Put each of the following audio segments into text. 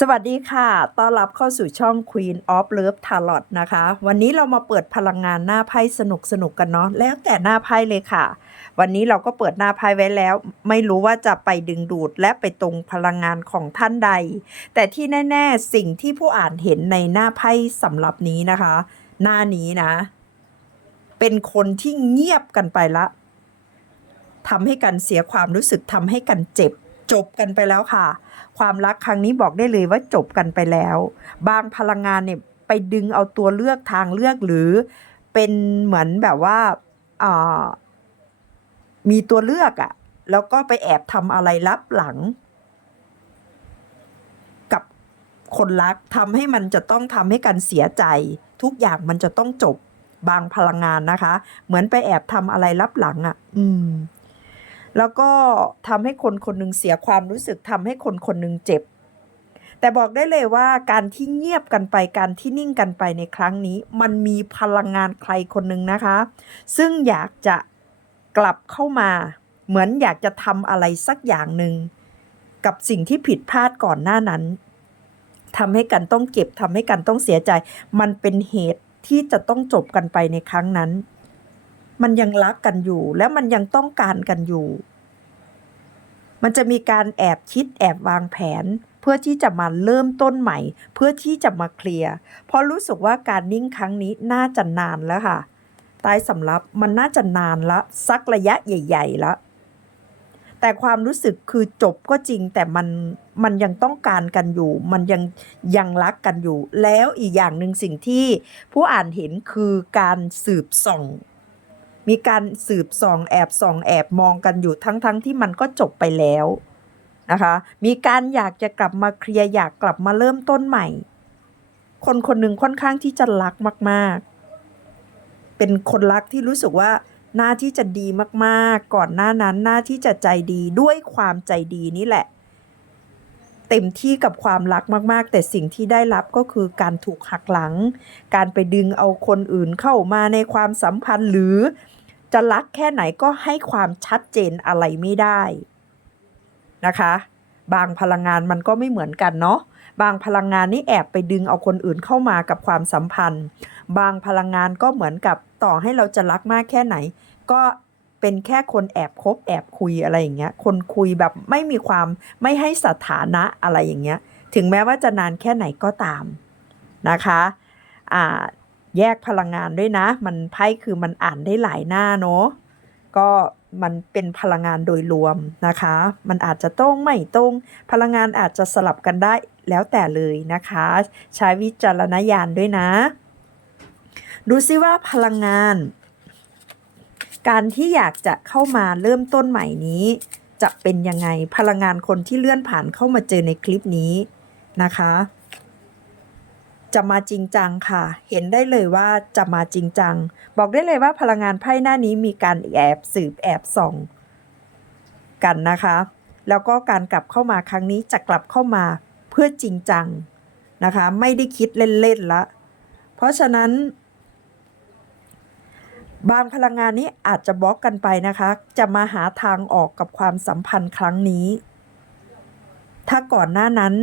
สวัสดีค่ะ ต้อนรับเข้าสู่ช่อง Queen of Love Tarot นะคะ วันนี้เรามาเปิดพลังงานหน้าไพ่สนุกสนุกๆกันเนาะ แล้วแต่หน้าไพ่เลยค่ะ วันนี้เราก็เปิดหน้าไพ่ไว้แล้ว ไม่รู้ว่าจะไปดึงดูดและไปตรงพลังงานของท่านใด แต่ที่แน่ ๆ สิ่งที่ผู้อ่านเห็นในหน้าไพ่สำหรับนี้นะคะ หน้านี้นะ เป็นคนที่เงียบกันไปละทำให้กันเสียความรู้สึกทำให้กันเจ็บ จบกันไปแล้วค่ะ ความรักครั้งนี้บอกได้เลยว่าจบกันไปแล้ว บางพลังงานเนี่ยไปดึงเอาตัวเลือกทางเลือกหรือเป็นเหมือนแบบว่าอ่ามีตัวเลือกอะแล้วก็ไปแอบทำอะไรลับหลัง กับคนรักทำให้มันจะต้องทำให้กันเสียใจ ทุกอย่างมันจะต้องจบบางพลังงานนะคะ เหมือนไปแอบทำอะไรลับหลังอะอืม แล้วก็ทำให้คนคนหนึ่งเสียความรู้สึกทำให้คนคนหนึ่งเจ็บ แต่บอกได้เลยว่าการที่เงียบกันไปการที่นิ่งกันไปในครั้งนี้ มันมีพลังงานใครคนหนึ่งนะคะ ซึ่งอยากจะกลับเข้ามา เหมือนอยากจะทำอะไรสักอย่างหนึ่งกับสิ่งที่ผิดพลาดก่อนหน้านั้นทำให้กันต้องเก็บทำให้กันต้องเสียใจ มันเป็นเหตุที่จะต้องจบกันไปในครั้งนั้น มันยังรักกันอยู่ และมันยังต้องการกันอยู่ มันจะมีการแอบคิดแอบวางแผน เพื่อที่จะมาเริ่มต้นใหม่ เพื่อที่จะมาเคลียร์เพราะรู้สึกว่าการนิ่งครั้งนี้น่าจะนานแล้วค่ะใต้สำรับมันน่าจะนานละสักระยะใหญ่ ๆแล้วแต่ความรู้สึกคือจบก็จริงแต่มันมันยังต้องการกันอยู่ มันยังยังรักกันอยู่ แล้วอีกอย่างหนึ่งสิ่งที่ผู้อ่านเห็นคือการสืบส่อง มีการสืบส่องแอบส่องแอบมองกันอยู่ทั้งๆทที่มันก็จบไปแล้วนะคะ มีการอยากจะกลับมาเคลียร์อยากกลับมาเริ่มต้นใหม่ คนคนหนึ่งค่อนข้างที่จะรักมากๆ เป็นคนรักที่รู้สึกว่าหน้าที่จะดีมากๆ ก่อนหน้านั้นหน้าที่จะใจดีด้วยความใจดีนี่แหละ เต็มที่กับความรักมากๆ แต่สิ่งที่ได้รับก็คือการถูกหักหลัง การไปดึงเอาคนอื่นเข้ามาในความสัมพันธ์หรือจะรักแค่ไหนก็ให้ความชัดเจนอะไรไม่ได้นะคะ บางพลังงานมันก็ไม่เหมือนกันเนาะบางพลังงานนี่แอบไปดึงเอาคนอื่นเข้ามากับความสัมพันธ์ บางพลังงานก็เหมือนกับต่อให้เราจะรักมากแค่ไหน ก็ เป็นแค่คนแอบคบแอบคุยอะไรอย่างเงี้ย คนคุยแบบไม่มีความไม่ให้สถานะอะไรอย่างเงี้ย ถึงแม้ว่าจะนานแค่ไหนก็ตามนะคะอ่าแยกพลังงานด้วยนะ มันไพ่คือมันอ่านได้หลายหน้าเนาะก็มันเป็นพลังงานโดยรวมนะคะ มันอาจจะตรงไม่ตรง พลังงานอาจจะสลับกันได้แล้วแต่เลยนะคะ ใช้วิจารณญาณด้วยนะ ดูซิว่าพลังงาน การที่อยากจะเข้ามาเริ่มต้นใหม่นี้ จะเป็นยังไงพลังงานคนที่เลื่อนผ่านเข้ามาเจอในคลิปนี้นะคะ จะมาจริงจังค่ะ เห็นได้เลยว่าจะมาจริงจัง บอกได้เลยว่าพลังงานไพ่หน้านี้มีการแอบสืบแอบส่อง กันนะคะ แล้วก็การกลับเข้ามาครั้งนี้จะกลับเข้ามาเพื่อจริงจังนะคะ ไม่ได้คิดเล่นๆละ เพราะฉะนั้น บางพลังงานนี้อาจจะบล็อกกันไปนะคะ จะมาหาทางออกกับความสัมพันธ์ครั้งนี้ ถ้าก่อนหน้านั้น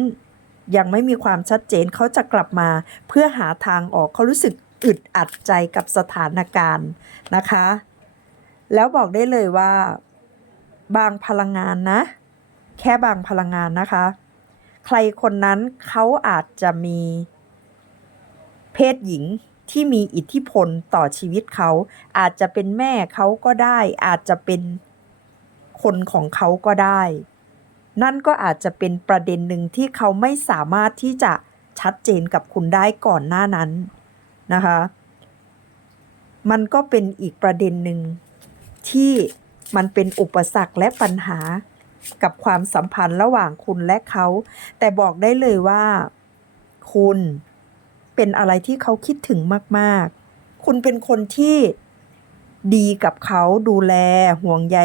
ยังไม่มีความชัดเจนเขาจะกลับมาเพื่อหาทางออกเขารู้สึกอึดอัดใจกับสถานการณ์นะคะ แล้วบอกได้เลยว่า บางพลังงานนะ แค่บางพลังงานนะคะ ใครคนนั้นเขาอาจจะมีเพศหญิง ที่มีอิทธิพลต่อชีวิตเขา อาจจะเป็นแม่เขาก็ได้ อาจจะเป็นคนของเขาก็ได้ นั่นก็อาจจะเป็นประเด็นหนึ่งที่เขาไม่สามารถที่จะชัดเจนกับคุณได้ก่อนหน้านั้นนะคะ มันก็เป็นอีกประเด็นหนึ่งที่มันเป็นอุปสรรคและปัญหากับความสัมพันธ์ระหว่างคุณและเขา แต่บอกได้เลยว่า คุณ เป็นอะไรที่เขาคิดถึงมาก ๆ คุณเป็นคนที่ดีกับเขาดูแลห่วงใย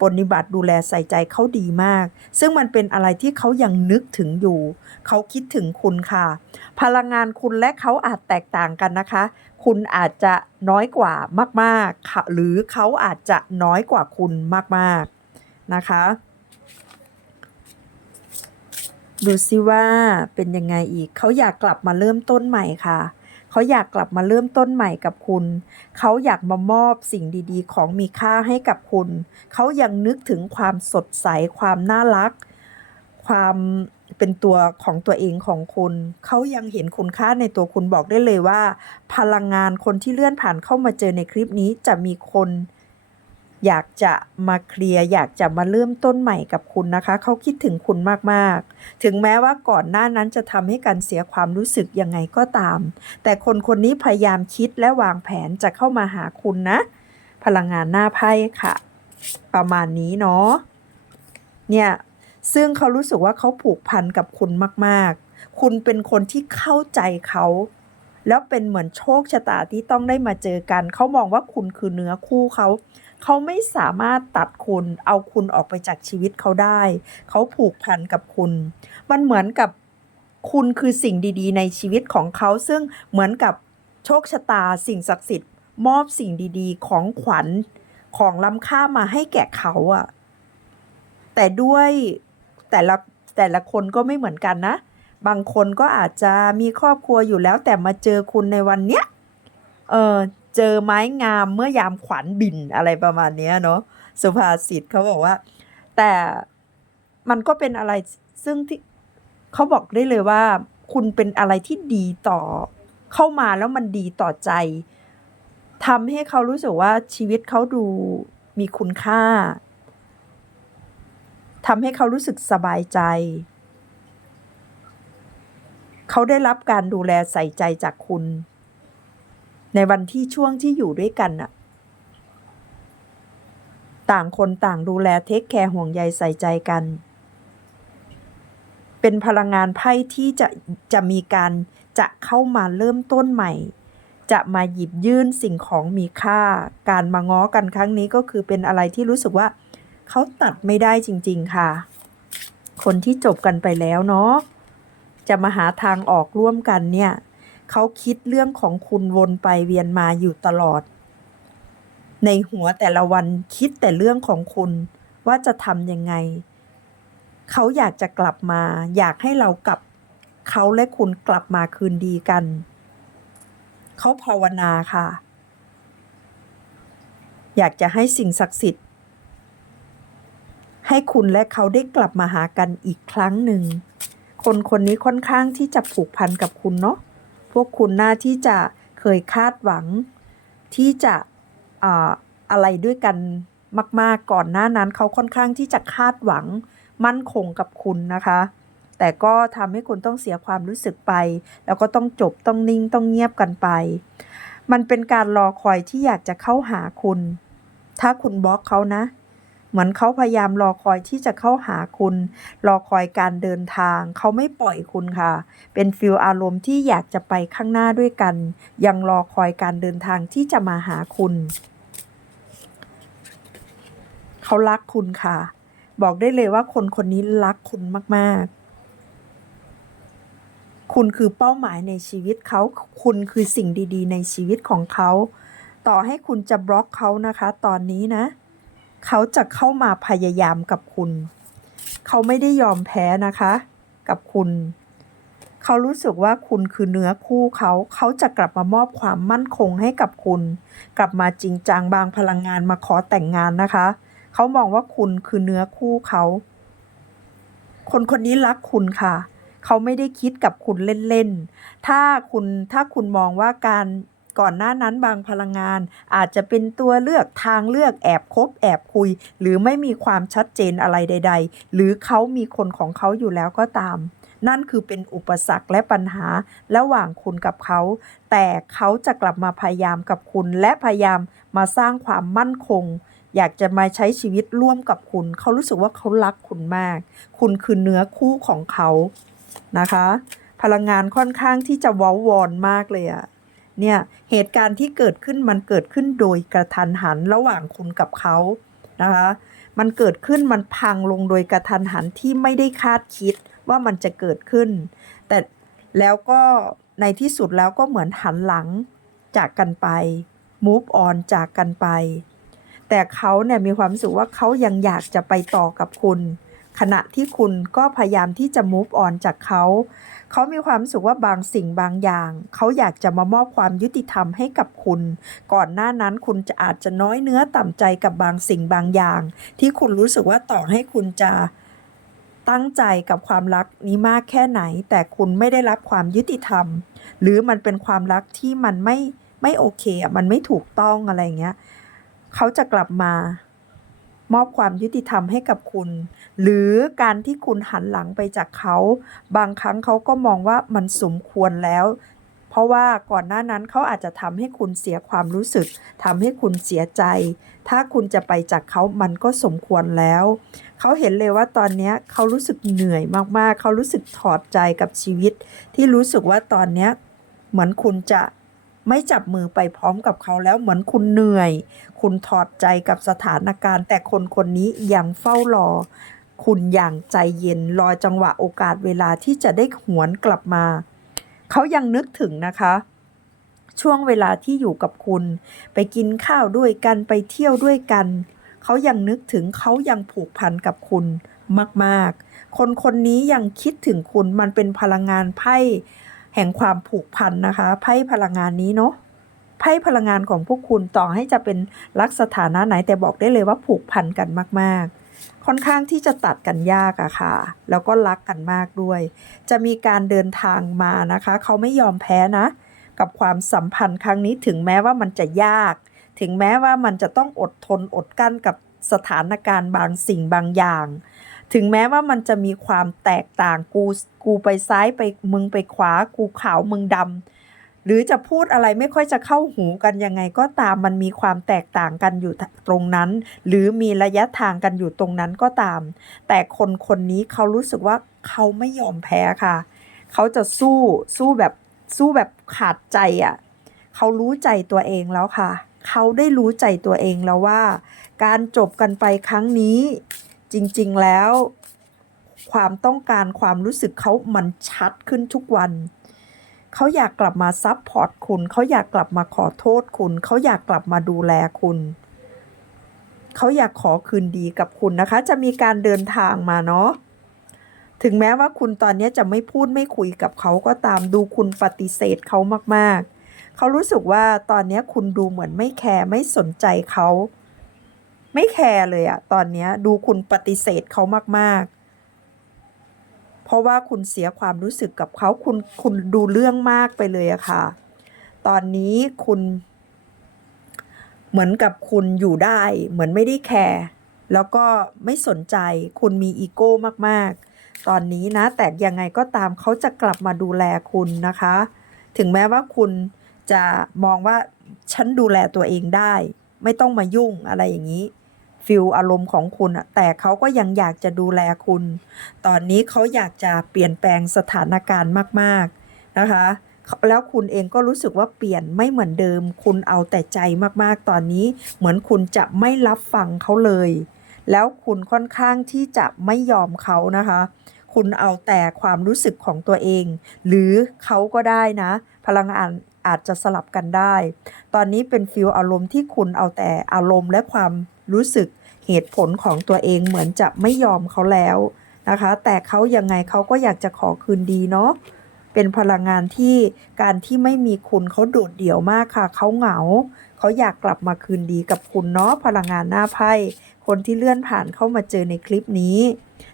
ปฏิบัติดูแลใส่ใจเขาดีมาก ซึ่งมันเป็นอะไรที่เขายังนึกถึงอยู่ เขาคิดถึงคุณค่ะ พลังงานคุณและเขาอาจแตกต่างกันนะคะ คุณอาจจะน้อยกว่ามากๆ หรือเขาอาจจะน้อยกว่าคุณมากๆนะคะ ดูซิว่าเป็นยังไงอีก เขาอยากกลับมาเริ่มต้นใหม่ค่ะ เขาอยากกลับมาเริ่มต้นใหม่กับคุณ เขาอยากมามอบสิ่งดีๆ ของมีค่าให้กับคุณ เขายังนึกถึงความสดใส ความน่ารัก ความเป็นตัวของตัวเองของคุณ เขายังเห็นคุณค่าในตัวคุณบอกได้เลยว่า พลังงานคนที่เลื่อนผ่านเข้ามาเจอในคลิปนี้จะมีคน อยากจะมาเคลียร์อยากจะมาเริ่มต้นใหม่กับคุณนะคะ เขาคิดถึงคุณมากๆ ถึงแม้ว่าก่อนหน้านั้นจะทำให้กันเสียความรู้สึกยังไงก็ตาม แต่คนคนนี้พยายามคิดและวางแผนจะเข้ามาหาคุณนะ พลังงานหน้าไพ่ค่ะ ประมาณนี้เนาะเนี่ยซึ่งเขารู้สึกว่าเขาผูกพันกับคุณมากๆ คุณเป็นคนที่เข้าใจเขา แล้วเป็นเหมือนโชคชะตาที่ต้องได้มาเจอกัน เขามองว่าคุณคือเนื้อคู่เขา เขาไม่สามารถตัดคุณเอาคุณออกไปจากชีวิตเขาได้ เขาผูกพันกับคุณ มันเหมือนกับคุณคือสิ่งดีๆ ในชีวิตของเขาซึ่งเหมือนกับโชคชะตาสิ่งศักดิ์สิทธิ์ มอบสิ่งดีๆ ของขวัญของล้ำค่ามาให้แก่เขาอะแต่ด้วยแต่ละแต่ละคนก็ไม่เหมือนกันนะ บางคนก็อาจจะมีครอบครัวอยู่แล้วแต่มาเจอคุณในวันเนี้ยเออ เจอไม้งามเมื่อยามขวัญบินอะไรประมาณนี้เนาะสุภาษิตเขาบอกว่า แต่มันก็เป็นอะไรซึ่งที่เขาบอกได้เลยว่า คุณเป็นอะไรที่ดีต่อเข้ามาแล้วมันดีต่อใจทำให้เขารู้สึกว่าชีวิตเขาดูมีคุณค่าทำให้เขารู้สึกสบายใจ เขาได้รับการดูแลใส่ใจจากคุณ ในวันที่ช่วงที่อยู่ด้วยกันน่ะ ต่างคนต่างดูแลเทคแคร์ห่วงใยใส่ใจกัน เป็นพลังงานไพ่ที่จะจะมีการจะเข้ามาเริ่มต้นใหม่ จะมาหยิบยื่นสิ่งของมีค่า การมาง้อกันครั้งนี้ก็คือเป็นอะไรที่รู้สึกว่า เขาตัดไม่ได้จริง ๆ ค่ะ คนที่จบกันไปแล้วเนาะจะมาหาทางออกร่วมกันเนี่ย เขาคิดเรื่องของคุณวนไปเวียนมาอยู่ตลอด ในหัวแต่ละวันคิดแต่เรื่องของคุณว่าจะทำยังไง เขาอยากจะกลับมา อยากให้เรากลับ เขาและคุณกลับมาคืนดีกัน เขาภาวนาค่ะ อยากจะให้สิ่งศักดิ์สิทธิ์ ให้คุณและเขาได้กลับมาหากันอีกครั้งหนึ่งคนคนนี้ค่อนข้างที่จะผูกพันกับคุณเนาะ พวกคุณน่าที่จะเคยคาดหวัง ที่จะอ่าอะไรด้วยกันมาก ๆ ก่อนหน้านั้นเขาค่อนข้างที่จะคาดหวังมั่นคงกับคุณนะคะ แต่ก็ทำให้คุณต้องเสียความรู้สึกไป แล้วก็ต้องจบต้องนิ่งต้องเงียบกันไป มันเป็นการรอคอยที่อยากจะเข้าหาคุณ ถ้าคุณบล็อกเขานะ เหมือนเขาพยายามรอคอยที่จะเข้าหาคุณ รอคอยการเดินทาง เขาไม่ปล่อยคุณค่ะ เป็นฟิลอารมณ์ที่อยากจะไปข้างหน้าด้วยกัน ยังรอคอยการเดินทางที่จะมาหาคุณ เขารักคุณค่ะ บอกได้เลยว่าคนคนนี้รักคุณมาก ๆคุณคือเป้าหมายในชีวิตเขา คุณคือสิ่งดี ๆ ในชีวิตของเขา ต่อให้คุณจะบล็อกเขานะคะ ตอนนี้นะ เขาจะเข้ามาพยายามกับคุณ เขาไม่ได้ยอมแพ้นะคะ กับคุณ เขารู้สึกว่าคุณคือเนื้อคู่เขา เขาจะกลับมามอบความมั่นคงให้กับคุณ กลับมาจริงจังบางพลังงานมาขอแต่งงานนะคะ เขามองว่าคุณคือเนื้อคู่เขา คนคนนี้รักคุณค่ะ เขาไม่ได้คิดกับคุณเล่นๆ ถ้าคุณถ้าคุณมองว่าการ ก่อนหน้านั้นบางพลังงาน อาจจะเป็นตัวเลือกทางเลือกแอบคบแอบคุย หรือไม่มีความชัดเจนอะไรใด ๆ หรือเขามีคนของเขาอยู่แล้วก็ตาม นั่นคือเป็นอุปสรรคและปัญหาระหว่างคุณกับเขา แต่เขาจะกลับมาพยายามกับคุณและพยายามมาสร้างความมั่นคง อยากจะมาใช้ชีวิตร่วมกับคุณ เขารู้สึกว่าเขารักคุณมาก คุณคือเนื้อคู่ของเขานะคะ พลังงานค่อนข้างที่จะว้าวอนมากเลยอะ เนี่ยเหตุการณ์ที่เกิดขึ้นมันเกิดขึ้นโดยกระทันหันระหว่างคุณกับเขานะคะมันเกิดขึ้นมันพังลงโดยกระทันหันที่ไม่ได้คาดคิดว่ามันจะเกิดขึ้น แต่แล้วก็ในที่สุดแล้วก็เหมือนหันหลังจากกันไป move on จากกันไป แต่เขาเนี่ยมีความรู้สึกว่าเขายังอยากจะไปต่อกับคุณ ขณะที่คุณก็พยายามที่จะ move on จากเขา เขามีความรู้สึกว่าบางสิ่งบางอย่าง เขาอยากจะมามอบความยุติธรรมให้กับคุณ ก่อนหน้านั้นคุณจะอาจจะน้อยเนื้อต่ำใจกับบางสิ่งบางอย่าง ที่คุณรู้สึกว่าต่อให้คุณจะตั้งใจกับความรักนี้มากแค่ไหน แต่คุณไม่ได้รับความยุติธรรม หรือมันเป็นความรักที่มันไม่ไม่โอเคอะมันไม่ถูกต้องอะไรเงี้ย เขาจะกลับมา มอบความยุติธรรมให้กับคุณ หรือการที่คุณหันหลังไปจากเขา บางครั้งเขาก็มองว่ามันสมควรแล้ว เพราะว่าก่อนหน้านั้นเขาอาจจะทำให้คุณเสียความรู้สึกทำให้คุณเสียใจ ถ้าคุณจะไปจากเขามันก็สมควรแล้ว เขาเห็นเลยว่าตอนนี้เขารู้สึกเหนื่อยมากๆ เขารู้สึกถอดใจกับชีวิต ที่รู้สึกว่าตอนนี้เหมือนคุณจะ ไม่จับมือไปพร้อมกับเขาแล้วเหมือนคุณเหนื่อย คุณถอดใจกับสถานการณ์ แต่คนคนนี้ยังเฝ้ารอ คุณอย่างใจเย็นรอจังหวะโอกาสเวลาที่จะได้หวนกลับมา เขายังนึกถึงนะคะช่วงเวลาที่อยู่กับคุณ ไปกินข้าวด้วยกันไปเที่ยวด้วยกัน เขายังนึกถึงเขายังผูกพันกับคุณมาก ๆ คนคนนี้ยังคิดถึงคุณมันเป็นพลังงานไพ่ แห่งความผูกพันนะคะไพ่พลังงานนี้เนาะไพ่พลังงานของพวกคุณต่อให้จะเป็นรักสถานะไหนแต่บอกได้เลยว่าผูกพันกันมาก ๆ ค่อนข้างที่จะตัดกันยากอะค่ะ แล้วก็รักกันมากด้วย จะมีการเดินทางมานะคะ เขาไม่ยอมแพ้นะ กับความสัมพันธ์ครั้งนี้ถึงแม้ว่ามันจะยาก ถึงแม้ว่ามันจะต้องอดทนอดกั้นกับสถานการณ์บางสิ่งบางอย่าง ถึงแม้ว่ามันจะมีความแตกต่างกูกูไปซ้ายไปมึงไปขวา กูขาวมึงดำหรือจะพูดอะไรไม่ค่อยจะเข้าหูกันยังไงก็ตามมันมีความแตกต่างกันอยู่ตรงนั้น หรือมีระยะทางกันอยู่ตรงนั้นก็ตาม แต่คนคนนี้เขารู้สึกว่าเขาไม่ยอมแพ้ค่ะ เขาจะสู้สู้แบบสู้แบบขาดใจอะ่ะเขารู้ใจตัวเองแล้วค่ะ เขาได้รู้ใจตัวเองแล้วว่า การจบกันไปครั้งนี้ จริง ๆ แล้ว ความต้องการความรู้สึกเขามันชัดขึ้นทุกวัน เขาอยากกลับมาซับพอร์ตคุณ เขาอยากกลับมาขอโทษคุณ เขาอยากกลับมาดูแลคุณเขาอยากขอคืนดีกับคุณนะคะ จะมีการเดินทางมาเนาะ ถึงแม้ว่าคุณตอนนี้จะไม่พูดไม่คุยกับเขาก็ตามดูคุณปฏิเสธเขามากๆ เขารู้สึกว่าตอนนี้คุณดูเหมือนไม่แคร์ไม่สนใจเขา ไม่แคร์เลยอะตอนนี้ดูคุณปฏิเสธเขามากๆ เพราะว่าคุณเสียความรู้สึกกับเขาคุณคุณดูเรื่องมากไปเลยอะค่ะ ตอนนี้คุณ เหมือนกับคุณอยู่ได้ เหมือนไม่ได้แคร์แล้วก็ไม่สนใจคุณมีอีโก้มากๆ ตอนนี้นะ แต่ยังไงก็ตามเขาจะกลับมาดูแลคุณนะคะ ถึงแม้ว่าคุณจะมองว่าฉันดูแลตัวเองได้ ไม่ต้องมายุ่งอะไรอย่างนี้ ฟิลอารมณ์ของคุณอะแต่เขาก็ยังอยากจะดูแลคุณ ตอนนี้เขาอยากจะเปลี่ยนแปลงสถานการณ์มาก ๆ นะคะแล้วคุณเองก็รู้สึกว่าเปลี่ยนไม่เหมือนเดิม คุณเอาแต่ใจมากๆ ตอนนี้เหมือนคุณจะไม่รับฟังเขาเลย แล้วคุณค่อนข้างที่จะไม่ยอมเขานะคะ คุณเอาแต่ความรู้สึกของตัวเอง หรือเขาก็ได้นะ พลังงานอาจจะสลับกันได้ ตอนนี้เป็นฟิลอารมณ์ที่คุณเอาแต่อารมณ์และความ รู้สึกเหตุผลของตัวเองเหมือนจะไม่ยอมเขาแล้วนะคะ แต่เขายังไงเขาก็อยากจะขอคืนดีเนาะเป็นพลังงานที่การที่ไม่มีคุณเขาโดดเดี่ยวมากค่ะ เขาเหงา เขาอยากกลับมาคืนดีกับคุณเนาะพลังงานหน้าไพ่คนที่เลื่อนผ่านเข้ามาเจอในคลิปนี้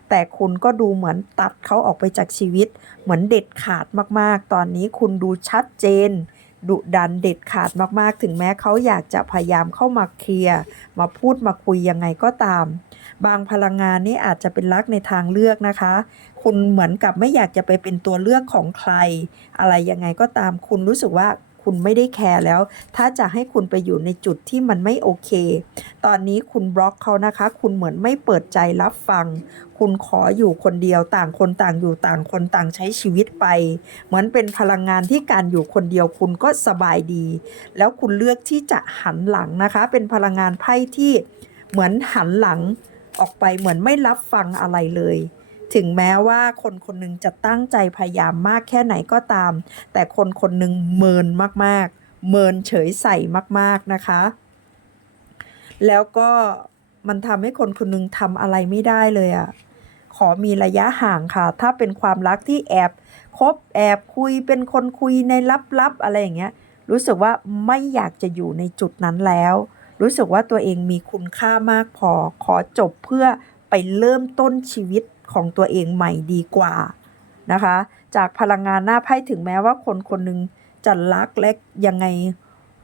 แต่คุณก็ดูเหมือนตัดเขาออกไปจากชีวิต เหมือนเด็ดขาดมากๆ ตอนนี้คุณดูชัดเจน ดุดันเด็ดขาดมากๆ ถึงแม้เขาอยากจะพยายามเข้ามาเคลียร์มาพูดมาคุยยังไงก็ตาม บางพลังงานนี่อาจจะเป็นรักในทางเลือกนะคะ คุณเหมือนกับไม่อยากจะไปเป็นตัวเลือกของใคร อะไรยังไงก็ตามคุณรู้สึกว่า คุณไม่ได้แคร์แล้ว ถ้าจะให้คุณไปอยู่ในจุดที่มันไม่โอเค ตอนนี้คุณบล็อกเขานะคะ คุณเหมือนไม่เปิดใจรับฟัง คุณขออยู่คนเดียวต่างคนต่างอยู่ต่างคนต่างใช้ชีวิตไป เหมือนเป็นพลังงานที่การอยู่คนเดียวคุณก็สบายดี แล้วคุณเลือกที่จะหันหลังนะคะ เป็นพลังงานไพ่ที่เหมือนหันหลังออกไปเหมือนไม่รับฟังอะไรเลย ถึงแม้ว่าคนคนหนึงจะตั้งใจพยายามมากแค่ไหนก็ตาม แต่คนคนหนึงเมินมากๆ เมินเฉยใส่มากๆนะคะ แล้วก็มันทำให้คนคนหนึงทำอะไรไม่ได้เลยอะ่ะขอมีระยะห่างค่ะ ถ้าเป็นความรักที่แอบคบแอบคุยเป็นคนคุยในลับๆอะไรอย่างเงี้ย รู้สึกว่าไม่อยากจะอยู่ในจุดนั้นแล้ว รู้สึกว่าตัวเองมีคุณค่ามากพอ ขอจบเพื่อไปเริ่มต้นชีวิต ของตัวเองใหม่ดีกว่านะคะ จากพลังงานหน้าไพ่ถึงแม้ว่าคนคนหนึ่งจะรักและยังไง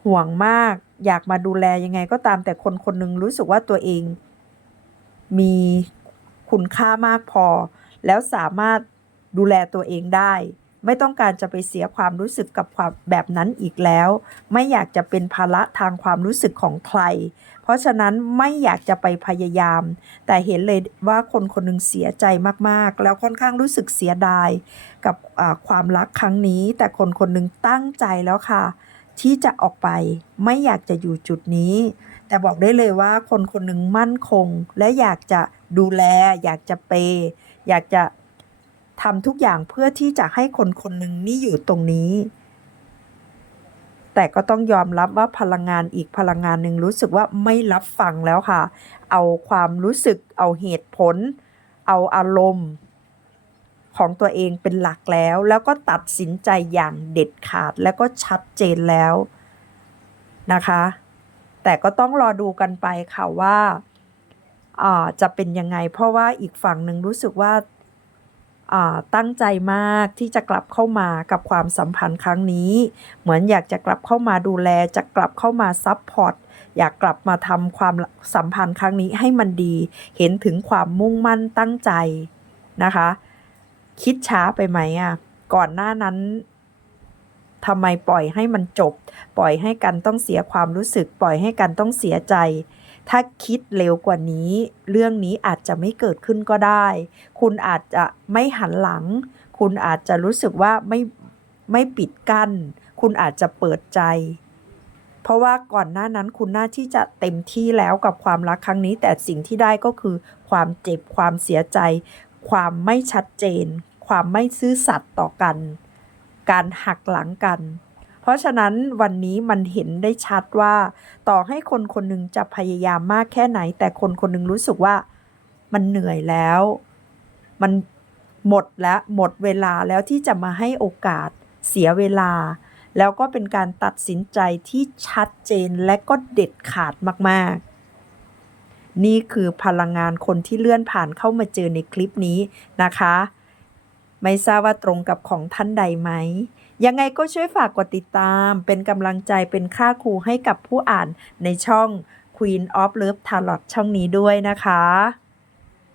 ห่วงมาก อยากมาดูแลยังไงก็ตามแต่คนคนหนึ่งรู้สึกว่าตัวเอง มีคุณค่ามากพอ แล้วสามารถดูแลตัวเองได้ ไม่ต้องการจะไปเสียความรู้สึกกับความแบบนั้นอีกแล้ว ไม่อยากจะเป็นภาระทางความรู้สึกของใคร เพราะฉะนั้นไม่อยากจะไปพยายาม แต่เห็นเลยว่าคนคนหนึ่งเสียใจมากๆ แล้วค่อนข้างรู้สึกเสียดายกับความรักครั้งนี้ แต่คนคนหนึ่งตั้งใจแล้วค่ะ ที่จะออกไปไม่อยากจะอยู่จุดนี้ แต่บอกได้เลยว่าคนคนหนึ่งมั่นคง และอยากจะดูแล อยากจะเปย์อยากจะทำทุกอย่างเพื่อที่จะให้คนคนหนึ่งนี่อยู่ตรงนี้ แต่ก็ต้องยอมรับว่าพลังงานอีกพลังงานหนึ่งรู้สึกว่าไม่รับฟังแล้วค่ะ เอาความรู้สึก เอาเหตุผล เอาอารมณ์ของตัวเองเป็นหลักแล้ว แล้วก็ตัดสินใจอย่างเด็ดขาดแล้วก็ชัดเจนแล้วนะคะ แต่ก็ต้องรอดูกันไปค่ะว่าจะเป็นยังไง เพราะว่าอีกฝั่งหนึ่งรู้สึกว่า ตั้งใจมากที่จะกลับเข้ามากับความสัมพันธ์ครั้งนี้ เหมือนอยากจะกลับเข้ามาดูแล จะกลับเข้ามาซัพพอร์ตอยากกลับมาทำความสัมพันธ์ครั้งนี้ให้มันดี เห็นถึงความมุ่งมั่นตั้งใจนะคะ คิดช้าไปไหมอะก่อนหน้านั้นทำไมปล่อยให้มันจบ ปล่อยให้กันต้องเสียความรู้สึก ปล่อยให้กันต้องเสียใจ ถ้าคิดเร็วกว่านี้ เรื่องนี้อาจจะไม่เกิดขึ้นก็ได้ คุณอาจจะไม่หันหลัง คุณอาจจะรู้สึกว่าไม่ไม่ปิดกั้น คุณอาจจะเปิดใจ เพราะว่าก่อนหน้านั้นคุณน่าที่จะเต็มที่แล้วกับความรักครั้งนี้ แต่สิ่งที่ได้ก็คือ ความเจ็บความเสียใจ ความไม่ชัดเจน ความไม่ซื่อสัตย์ต่อกัน การหักหลังกัน เพราะฉะนั้นวันนี้มันเห็นได้ชัดว่า ต่อให้คนคนหนึ่งจะพยายามมากแค่ไหน แต่คนคนหนึ่งรู้สึกว่ามันเหนื่อยแล้ว มันหมดแล้วหมดเวลาแล้วที่จะมาให้โอกาสเสียเวลา แล้วก็เป็นการตัดสินใจที่ชัดเจนและก็เด็ดขาดมากๆนี่คือพลังงานคนที่เลื่อนผ่านเข้ามาเจอในคลิปนี้นะคะ ไม่ทราบว่าตรงกับของท่านใดไหม ยังไงก็ช่วยฝากกดติดตาม เป็นกำลังใจเป็นค่าครูให้กับผู้อ่านในช่อง Queen of Love Tarot ช่องนี้ด้วยนะคะ